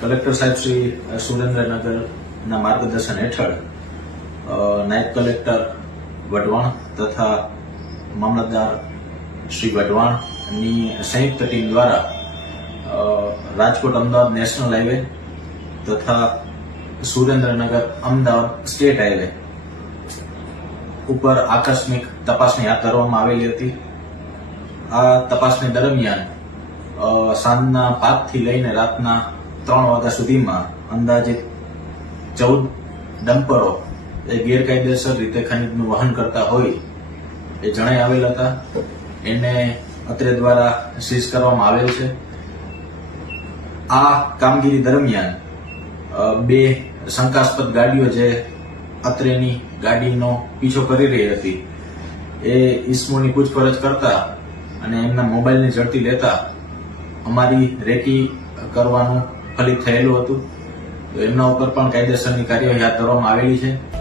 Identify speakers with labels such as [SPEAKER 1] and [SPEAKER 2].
[SPEAKER 1] Collector સાહેબ શ્રી સુરેન્દ્રનગરના માર્ગદર્શન હેઠળ નાયબ કલેક્ટર વઢવાણ તથા મામલતદાર શ્રી વઢવાણની સંયુક્ત ટીમ દ્વારા રાજકોટ અમદાવાદ નેશનલ હાઈવે તથા સુરેન્દ્રનગર અમદાવાદ સ્ટેટ હાઈવે ઉપર આકસ્મિક તપાસણી હાથ ધરવામાં આવેલી હતી. આ તપાસણી દરમિયાન સાંજના પાંચથી લઈને રાતના ત્રણ વાગ્યા સુધીમાં અંદાજિત ચૌદ ડમ્પરો એ ગેરકાયદેસર રીતે ખનીજનું વહન કરતા હોય એ જણાઈ આવેલ હતા. એને અત્રે દ્વારા સીઝ કરવામાં આવેલ છે. આ કામગીરી દરમિયાન બે શંકાસ્પદ ગાડીઓ જે અત્રેની ગાડીનો પીછો કરી રહી હતી, એ ઈસમોની પૂછપરછ કરતા અને એમના મોબાઈલની ઝડપી લેતા અમારી રેકી કરવાનું ફલિત થયેલું હતું. તો એમના ઉપર પણ કાયદેસરની કાર્યવાહી હાથ ધરવામાં આવેલી છે.